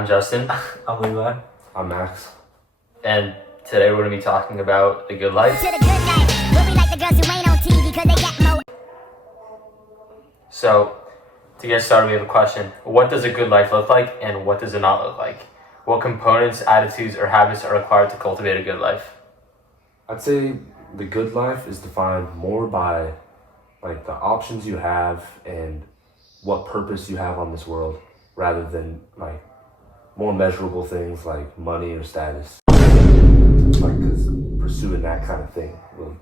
I'm Justin, I'm Levi. I'm Max. and today we're going to be talking about the good life. To the good life, where we like the girls who ain't on TV because they got more. So, to get started, we have a question. What does a good life look like, and what does it not look like? What components, attitudes, or habits are required to cultivate a good life? I'd say the good life is defined more by like the options you have and what purpose you have on this world rather than like more measurable things like money or status. Like, because pursuing that kind of thing will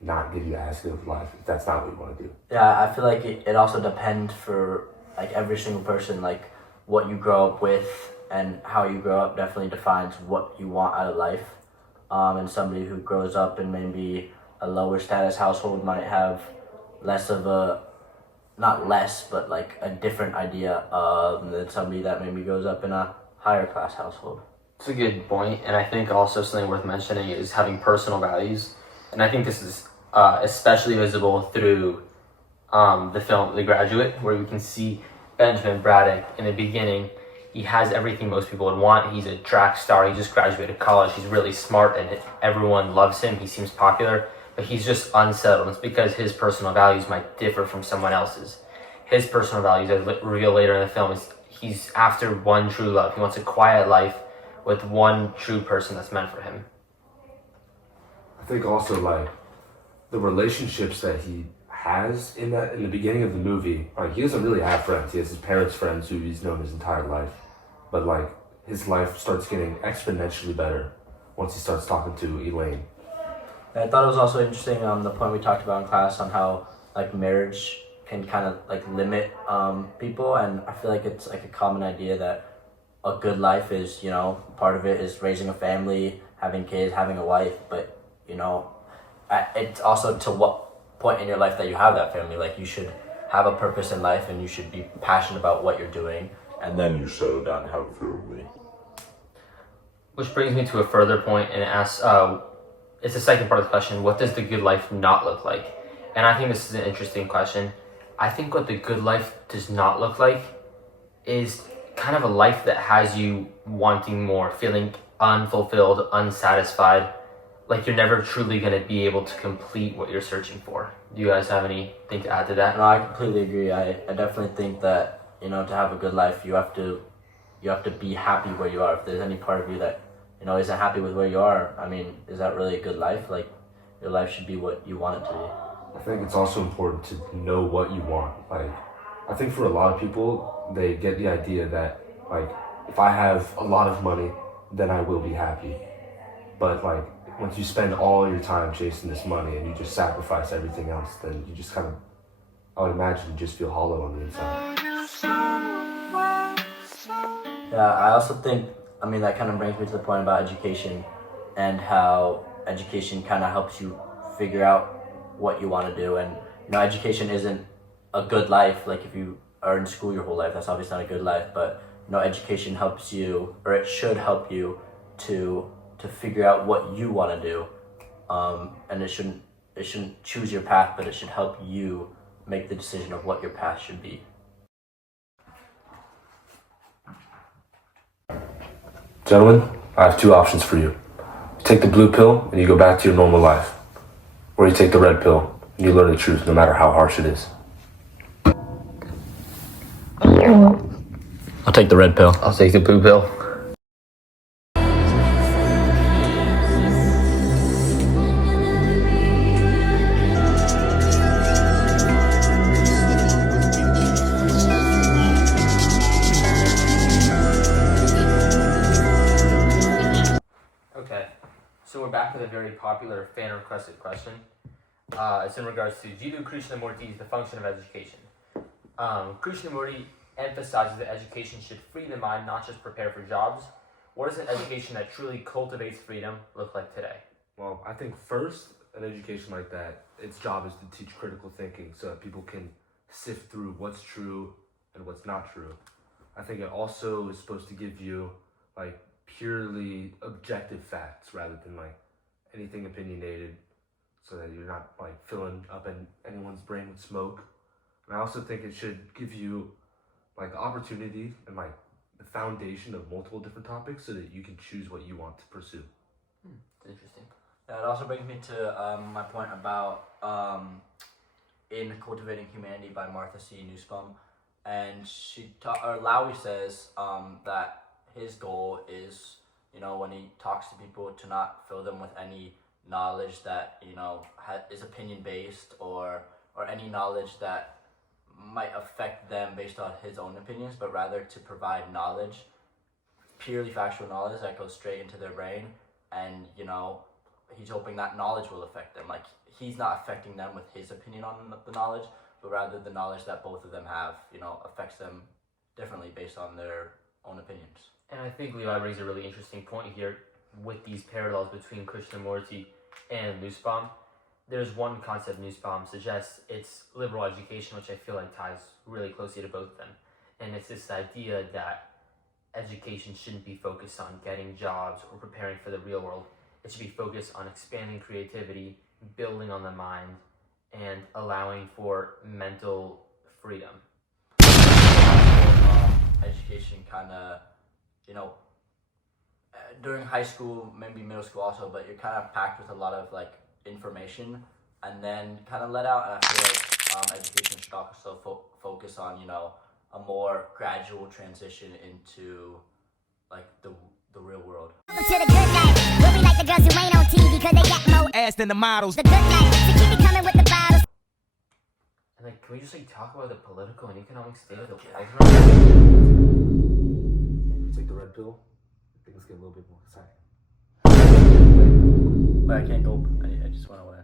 not give you as good of life if that's not what you want to do. Yeah, I feel like it also depends for like every single person, like what you grow up with and how you grow up definitely defines what you want out of life. And somebody who grows up in maybe a lower status household might have less of a, not less, but like a different idea than somebody that maybe grows up in a higher class household. It's a good point, and I think also something worth mentioning is having personal values. And I think this is especially visible through the film The Graduate, where we can see Benjamin Braddock in the beginning. He has everything most people would want. He's a track star. He just graduated college. He's really smart, and everyone loves him. He seems popular, but he's just unsettled. It's because his personal values might differ from someone else's. His personal values, as revealed later in the film, is he's after one true love. He wants a quiet life with one true person that's meant for him. I think also like the relationships that he has in the beginning of the movie, like he doesn't really have friends. He has his parents' friends who he's known his entire life. But like his life starts getting exponentially better once he starts talking to Elaine. And I thought it was also interesting the point we talked about in class on how like marriage can kind of like limit people, and I feel like it's like a common idea that a good life is, you know, part of it is raising a family, having kids, having a wife, but you know, it's also to what point in your life that you have that family. Like you should have a purpose in life and you should be passionate about what you're doing, and then you settle down and have a family. Which brings me to a further point and asks, it's the second part of the question, what does the good life not look like? And I think this is an interesting question. I think what the good life does not look like is kind of a life that has you wanting more, feeling unfulfilled, unsatisfied, like you're never truly going to be able to complete what you're searching for. Do you guys have anything to add to that? No, I completely agree. I definitely think that, you know, to have a good life, you have to be happy where you are. If there's any part of you that, you know, isn't happy with where you are, I mean, is that really a good life? Like, your life should be what you want it to be. I think it's also important to know what you want. Like, I think for a lot of people, they get the idea that, like, if I have a lot of money, then I will be happy. But, like, once you spend all your time chasing this money and you just sacrifice everything else, then you just kind of, I would imagine, you just feel hollow on the inside. Yeah, I also think, I mean, that kind of brings me to the point about education and how education kind of helps you figure out what you want to do. And, you know, education isn't a good life. Like, if you are in school your whole life, that's obviously not a good life. But, you know, education helps you, or it should help you to figure out what you want to do. And it shouldn't choose your path, but it should help you make the decision of what your path should be. Gentlemen, I have two options for you. You take the blue pill and you go back to your normal life. Or you take the red pill and you learn the truth no matter how harsh it is. I'll take the red pill. I'll take the blue pill. Okay, so we're back with a very popular fan requested question. It's in regards to Jiddu Krishnamurti's The Function of Education. Krishnamurti emphasizes that education should free the mind, not just prepare for jobs. What does an education that truly cultivates freedom look like today? Well, I think first, an education like that, its job is to teach critical thinking so that people can sift through what's true and what's not true. I think it also is supposed to give you like purely objective facts rather than like anything opinionated, so that you're not like filling up in anyone's brain with smoke. And I also think it should give you like the opportunity and like foundation of multiple different topics so that you can choose what you want to pursue. It's interesting. That also brings me to my point about In Cultivating Humanity by Martha C. Nussbaum, and Lowy says that his goal is, when he talks to people, to not fill them with any knowledge that is opinion based or any knowledge that might affect them based on his own opinions, but rather to provide knowledge, purely factual knowledge that goes straight into their brain, and he's hoping that knowledge will affect them. Like, he's not affecting them with his opinion on the knowledge, but rather the knowledge that both of them have, affects them differently based on their own opinions. And I think Levi brings a really interesting point here with these parallels between Krishnamurti and Nussbaum. There's one concept Nussbaum suggests, it's liberal education, which I feel like ties really closely to both of them. And it's this idea that education shouldn't be focused on getting jobs or preparing for the real world. It should be focused on expanding creativity, building on the mind, and allowing for mental freedom. Education kind of, during high school, maybe middle school also, but you're kind of packed with a lot of information and then kind of let out. And I feel like education should also focus on, a more gradual transition into the real world. To the good life, we'll be like the girls who ain't on TV because they got more ass than the models. the good life, so keep it coming with the bottles. And can we just talk about the political and economic state of the world right now? You take the red pill, things get a little bit more exciting. But I can't go. I just went away.